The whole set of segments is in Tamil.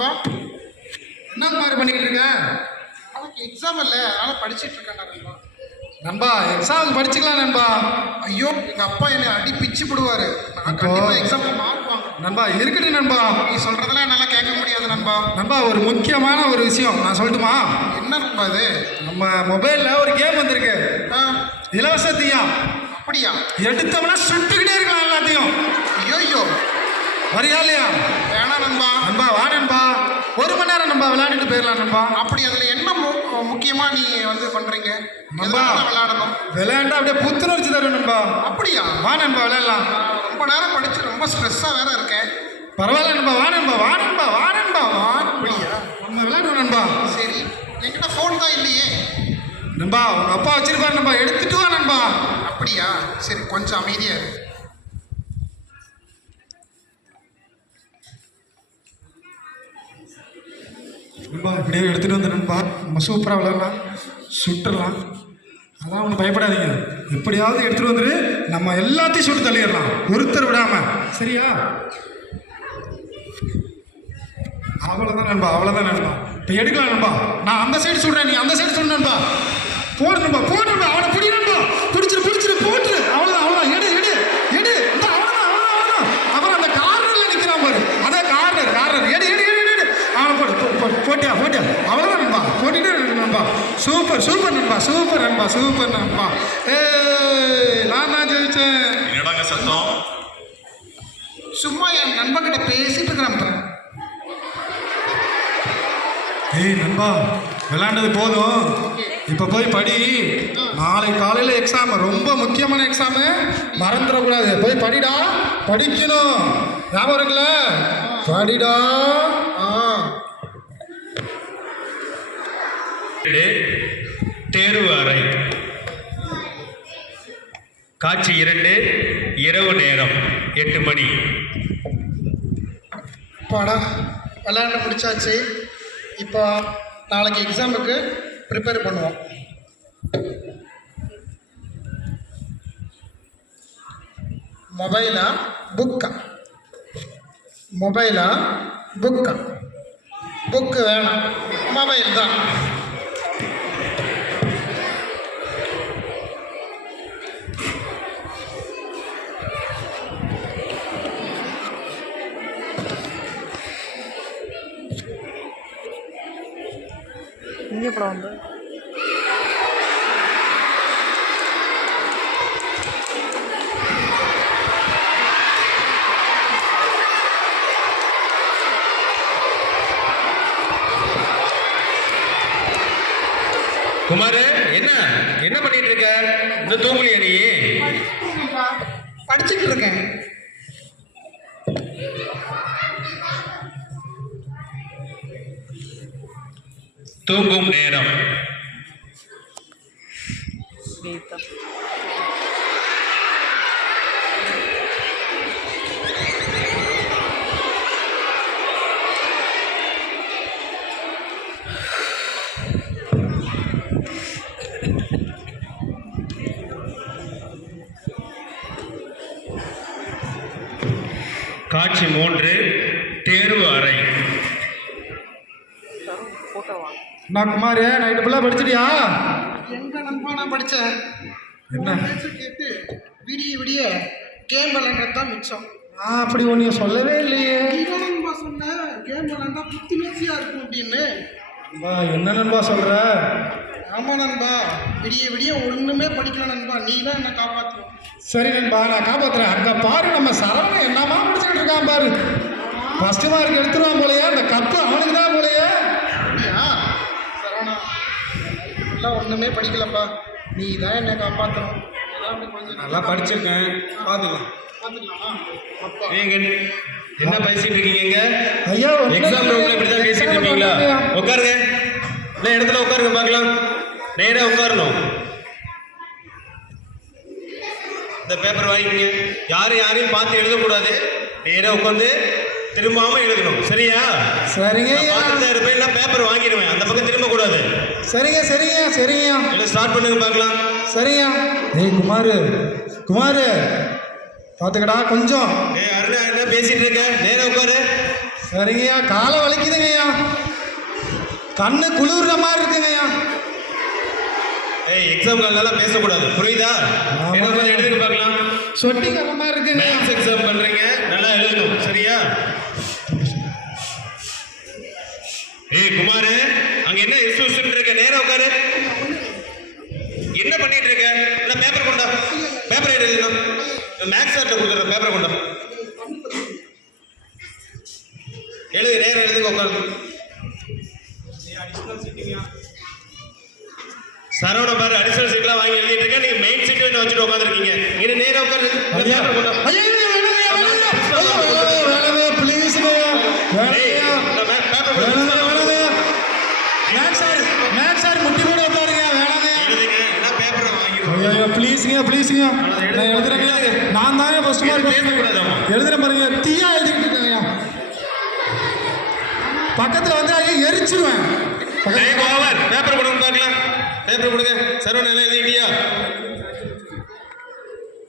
நண்பா. என்ன மாதிரி பண்ணிக்கிட்டு இருக்க? அவனுக்கு எக்ஸாம் இல்லை, அதனால படிச்சுட்டு இருக்கேன் நண்பா. நண்பா எக்ஸாம் படிச்சுக்கலாம் நண்பா. ஐயோ, எங்க அப்பா என்னை அடி பிச்சு போடுவாரு. நான் கண்டிப்பா எக்ஸாம்ல மார்க் வாங்க. நண்பா இருக்கட்டும் நண்பா. நீ சொல்றதெல்லாம் என்னால கேட்க முடியாது நண்பா. நண்பா ஒரு முக்கியமான ஒரு விஷயம் நான் சொல்லட்டுமா? என்ன நண்பா இது? நம்ம மொபைல்ல ஒரு கேம் வந்திருக்கு. இலவச தீயம். அப்படியா? எடுத்தோம்னா சுட்டுக்கிட்டே இருக்கலாம் எல்லாத்தையும். ஐயோ, வரியா இல்லையா? வேணாம் நண்பா. நண்பா வா நண்பா, 1 மணி நேரம் நண்பா விளையாண்டுட்டு போயிடலாம் நண்பா. அப்படி அதுல என்ன முக்கியமா நீ பண்றீங்க? நண்பா விளையாடணும். விளையாண்டா அப்படியே புத்துணர்ச்சி தரும் நண்பா. அப்படியா? வா நண்பா விளையாடலாம். ரொம்ப நேரம் படிச்சு ரொம்ப ஸ்ட்ரெஸ்ஸா வேற இருக்கேன். பரவாயில்ல நண்பா, வா நண்பா வா நண்பா வா நண்பா வா. அப்படியா? நம்ம விளையாடுவோம் நண்பா. சரி, என்கிட்ட ஃபோன் தான் இல்லையே. நண்பா உங்க அப்பா வச்சிருப்பாரு நண்பா, எடுத்துட்டு வா நண்பா. அப்படியா? சரி, கொஞ்சம் அமைதியா இரு. நண்பா இப்படியே எடுத்துகிட்டு வந்து நண்பா, நம்ம சூப்பராக விளையாடலாம், சுட்டுடலாம். அதான் ஒன்றும் பயப்படாதீங்க. எப்படியாவது எடுத்துகிட்டு வந்துட்டு நம்ம எல்லாத்தையும் சுட்டு தள்ளிடலாம், ஒருத்தர் விடாமல். சரியா? அவ்வளோதான் நண்பா, அவ்வளோதான் நண்பா. இப்போ எடுக்கலாம் நண்பா. நான் அந்த சைடு சுடுறேன், நீ அந்த சைடு சுடு நண்பா. போடு நண்பா, போடு நண்பா. அவனை பிடி நண்பா, பிடிச்சிரு போட்டுரு. அவ்வளோதான் அவ்வளோதான், எடு அவ்வளோதான் அவ்வளோதான். அப்புறம் அந்த கார்னரில் நிற்கிறான் பாரு, அதான் கார்னர். எடு அவனை போட்டியா. அவ்வளோதான் நண்பா, போட்டுட்டே நண்பா. சூப்பர் நண்பா. நான் ஜெயிச்சேன். என்னடாங்க சத்தம்? சும்மா என் நண்பன் கிட்ட பேசிட்டு இருக்கிறேன். நண்பா விளையாண்டது போதும், இப்போ போய் படி. நாளை காலையில் எக்ஸாம், ரொம்ப முக்கியமான எக்ஸாமு, மறந்துடக்கூடாது. போய் படிடா, படிக்கணும். ஞாபகம் இருக்குல்ல? படிடா. தேர்வு அறை. காட்சி 2, இரவு நேரம் 8 மணி. பாடா விளையாண்டு முடிச்சாச்சு. இப்போ நாளைக்கு எக்ஸாமுக்கு ப்ரிப்பேர் பண்ணுவோம். மொபைலா புக்கா? புக்கு வேணாம், மொபைல் தான். இங்கே படம் வந்து குமார், என்ன பண்ணிட்டு இருக்க? இந்த தூங்குலியா நீ? படிச்சுட்டு இருக்கேன். தூங்கும் நேரம். கீதா காட்சி 3, தேர்வு அறை. போட்டோ வாங்க. நான் குமார், நைட்டு ஃபுல்லாக படிச்சிட்டியா? எங்க நண்பா நான் படித்தேன். என்ன பேச்சு கேட்டு விடிய கேம் விளையாடுறது தான் மிச்சம். அப்படி ஒன்று சொல்லவே இல்லையே. நண்பா சொன்னேன், கேம் விளையாண்டா புத்துணர்ச்சியா இருக்கும் அப்படின்னு. நண்பா என்ன நண்பா சொல்கிற? ஆமா நண்பா, விடிய ஒண்ணுமே படிக்கல நண்பா. நீ தான் என்ன காப்பாற்றணும். சரி நண்பா, நான் காப்பாற்றுறேன். அங்கே பாரு, நம்ம சரவணன் என்னமா முடிச்சுக்கிட்டு இருக்கான் பாரு. ஃபஸ்ட்டு மார்க் எடுத்துருவான் போலையா? அந்த கப்பு அவனுக்கு தான் போலையா? அப்படியா? சரவணா, எல்லாம் ஒண்ணுமே படிக்கலப்பா. நீ தான் என்ன காப்பாற்றணும். நல்லா படிச்சிருக்கேன், பார்த்துக்கலாம். நீங்க என்ன பேசிட்டு இருக்கீங்க? ஐயா எக்ஸாம் ரூம்ல இப்படி தான் பேசிட்டு இருக்கீங்களா? உட்காருங்க, இல்லை இடத்துல உட்காருங்க பார்க்கலாம். நேரா உட்காரணும். இந்த பேப்பர் வாங்கிக்கங்க. யாரையும் பார்த்து எழுதக்கூடாது. நேராக உட்காந்து திரும்பாம எழுதணும். சரியா? சரிங்க. ₹10,000 பேப்பர் வாங்கிடுவேன். அந்த பக்கம் திரும்ப கூடாது. சரிங்க. எல்லாம் ஸ்டார்ட் பண்ணுங்க பார்க்கலாம். சரிங்க. குமார் பார்த்துக்கடா கொஞ்சம். அருணா, என்ன பேசிட்டு இருக்க? நேரா உட்காரு. சரிங்கய்யா, காலை வலிக்குதுங்கய்யா, கண்ணு குளிர்ற மாதிரி இருக்குங்கய்யா. ஏய் எக்ஸாம் காலெல்லாம் பேசக்கூடாது புரியுதா? என்ன எழுதி பார்க்கலாம். சொட்டி கர மாதிரி இருக்குங்க. மேத்ஸ் எக்ஸாம் பண்றீங்க, நல்லா எழுதணும் சரியா? ஏய் குமார், அங்க என்ன இஷ்யூஸ் இருக்க? நேரா உட்காரு. என்ன பண்ணிட்டு இருக்க? என்ன பேப்பர் கொண்டா, பேப்பர் எழுதணும். மேத்ஸ் சார்ட்ட கொடுக்குற பேப்பரை கொண்டா, எழுது. நேரம் எழுதுங்க, உட்காரு. சரவண பாரு, அடிஷனல் சீட்லாம் வாங்கி எழுதிட்டு இருக்க. நீங்க மெயின் சீட் என்ன வச்சுட்டு உட்காந்துருக்கீங்க. இது நேரம் உட்காரு. பேப்பர் கொண்டா. ப்ளீஸுங்க, நான் எழுதுறேங்க. நான் தாங்க ஃபர்ஸ்ட் மார்க் எழுதுறேன் பாருங்க. தீயா எழுதிக்கிட்டு இருக்கேங்க. பக்கத்தில் வந்து எரிச்சிருவேன். பேப்பர் கொடுங்க பார்க்கலாம். பேப்பர் கொடுங்க. சரவண நல்லா எழுதிட்டியா?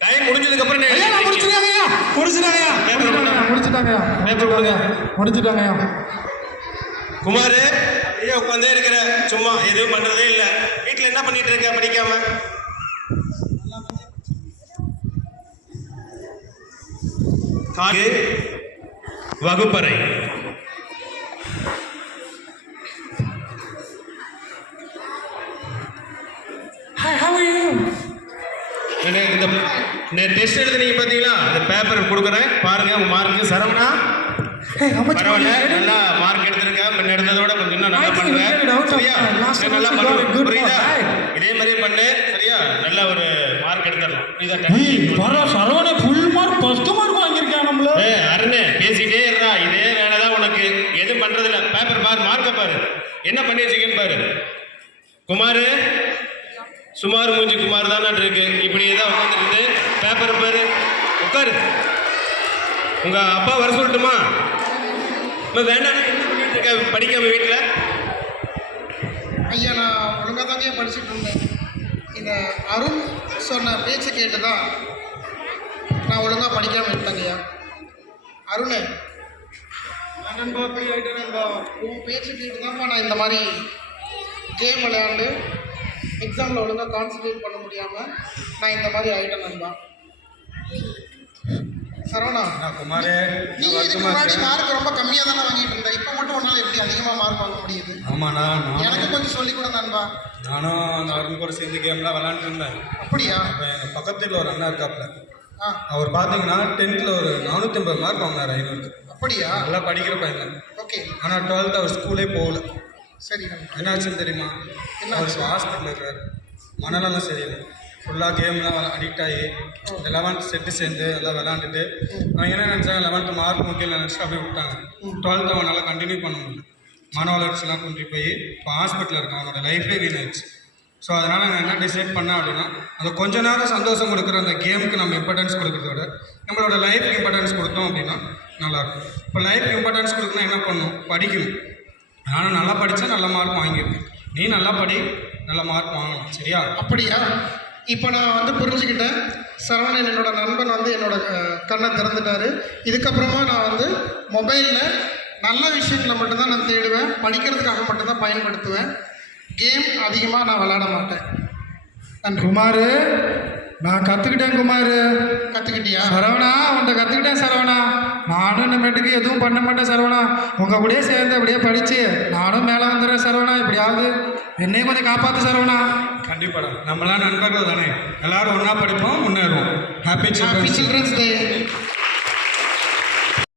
டைம் முடிஞ்சதுக்கு அப்புறம் முடிச்சுட்டாங்கய்யா. குமார், ஐயா உட்காந்தே இருக்கிற, சும்மா எதுவும் பண்றதே இல்லை. வீட்டில் என்ன பண்ணிட்டு இருக்க படிக்காம? வகுப்பறை. இந்த டெஸ்ட் எழுதுனீங்க பார்த்தீங்களா? இந்த பேப்பர் கொடுக்குறேன் பாருங்க. உங்க மார்க்கு சரவணா பரவாயில்ல, நல்லா மார்க் எடுத்திருக்க. முன்ன எடுத்ததோட கொஞ்சம் இன்னும் நல்லா பண்ணுவேன் சரியா? நல்லா பண்ணுவேன் புரியுதா? இதே மாதிரியே பண்ணு சரியா? நல்ல ஒரு மார்க் எடுத்துடலாம். Saravana full mark first mark வாங்கியிருக்கேன் நம்மள. அருணே பேசிட்டே இருக்கா. இதே வேலை தான் உனக்கு. எதுவும் பண்றதில்ல. பேப்பர் பாரு, மார்க்கை பாரு, என்ன பண்ணி வச்சுக்கன்னு பாரு. குமார், சுமார் மூஞ்சி குமார் தானே இருக்கு. இப்படியே தான் உட்காந்துருக்கு. பேப்பர் பாரு, உட்காரு. உங்க அப்பா வர சொல்லட்டுமா? வேண்டாம், என்ன பண்ணிட்டு இருக்க படிக்காம வீட்டில்? ஐயா, நான் ஒழுங்காக தாங்க படிச்சுட்டு இருந்தேன். இந்த அருண் சொன்ன பேச்சு கேட்டு தான் நான் ஒழுங்காக படிக்காமல் விட்டேங்க ஐயா. அருண், நண்பா அப்படி ஆகிட்டேன் நண்பா. உன் பேச்சு கேட்டு தான்ப்பா நான் இந்த மாதிரி கேம் விளையாண்டு எக்ஸாமில் ஒழுங்காக கான்சன்ட்ரேட் பண்ண முடியாமல் நான் இந்த மாதிரி ஆகிட்டேன் நண்பா. சரவணா, குமார், நீ இதுக்கு முன்னாடி மார்க் ரொம்ப கம்மியாக தானே வாங்கிட்டு இருந்த. இப்போ மட்டும் உன்னால் எப்படி அதிகமாக மார்க் வாங்க முடியுது? ஆமாண்ணா, எனக்கு கொஞ்சம் சொல்லிக் கூட நண்பா. நானும் அந்த அருண் கூட சேர்ந்து கேம்லாம் விளாண்டுட்டு இருந்தேன். அப்படியா? இப்போ எங்கள் பக்கத்தில் ஒரு அண்ணா இருக்காப்புல. அவர் பார்த்தீங்கன்னா 10th ஒரு 450 மார்க் வாங்கினார் 500. அப்படியா? நல்லா படிக்கிற பையன். ஓகே. ஆனால் 12th அவர் ஸ்கூலே போகல. சரி. என்னாச்சுன்னு தெரியுமா? அவர் ஹாஸ்பிட்டலில் இருக்கிறார். மனநலம் சரியில்லை. ஃபுல்லாக கேம்லாம் அடிக்ட் ஆகி 11th செட்டு சேர்ந்து எல்லாம் விளாண்டுட்டு அவங்க என்ன நினச்சாங்க, 11th மார்க் முக்கியம் நினச்சிட்டு அப்படியே விட்டாங்க. 12th அவனால் கண்டினியூ பண்ண முடியல. மன வளர்ச்சிலாம் கொண்டு போய் இப்போ ஹாஸ்பிட்டலில் இருக்கான். அவனோட லைஃபே வீணாயிடுச்சு. ஸோ அதனால் நான் என்ன டிசைட் பண்ணேன் அப்படின்னா, அந்த கொஞ்ச நேரம் சந்தோஷம் கொடுக்குற அந்த கேமுக்கு நம்ம இம்பார்ட்டன்ஸ் கொடுக்குறத விட நம்மளோட லைஃப்க்கு இம்பார்ட்டன்ஸ் கொடுத்தோம் அப்படின்னா நல்லாயிருக்கும். இப்போ லைஃப்க்கு இம்பார்ட்டன்ஸ் கொடுக்கணும், என்ன பண்ணணும்? படிக்கணும். நானும் நல்லா படித்தா நல்ல மார்க் வாங்கியிருக்கேன். நீ நல்லா படி, நல்ல மார்க் வாங்கலாம் சரியா? அப்படியா? இப்போ நான் வந்து புரிஞ்சுக்கிட்டேன். சரவணன் என்னோட நண்பன் வந்து என்னோட கண்ணை திறந்துட்டாரு. இதுக்கப்புறமா நான் வந்து மொபைலில் நல்ல விஷயங்களை மட்டும்தான் நான் தேடுவேன். படிக்கிறதுக்காக மட்டும்தான் பயன்படுத்துவேன். கேம் அதிகமாக நான் விளையாட மாட்டேன். நன்றி. குமார், நான் கற்றுக்கிட்டேன். குமார், கற்றுக்கிட்டியா? சரவணா, உன்ட்ட கற்றுக்கிட்டேன் சரவணா. நானும் இனிமேட்டுக்கு எதுவும் பண்ண மாட்டேன் சரவணா. உங்கள் கூடயே சேர்ந்து அப்படியே படித்து நானும் மேலே வந்துடுறேன் சரவணா. இப்படியாவது என்னையும் கொஞ்சம் காப்பாற்று சரவணா. கண்டிப்பாடா, நம்மளாம் நண்பர்கள் தானே, எல்லாரும் ஒன்றா படிப்போம், முன்னேறுவோம். ஹாப்பி சில்ட்ரன்ஸ் டே.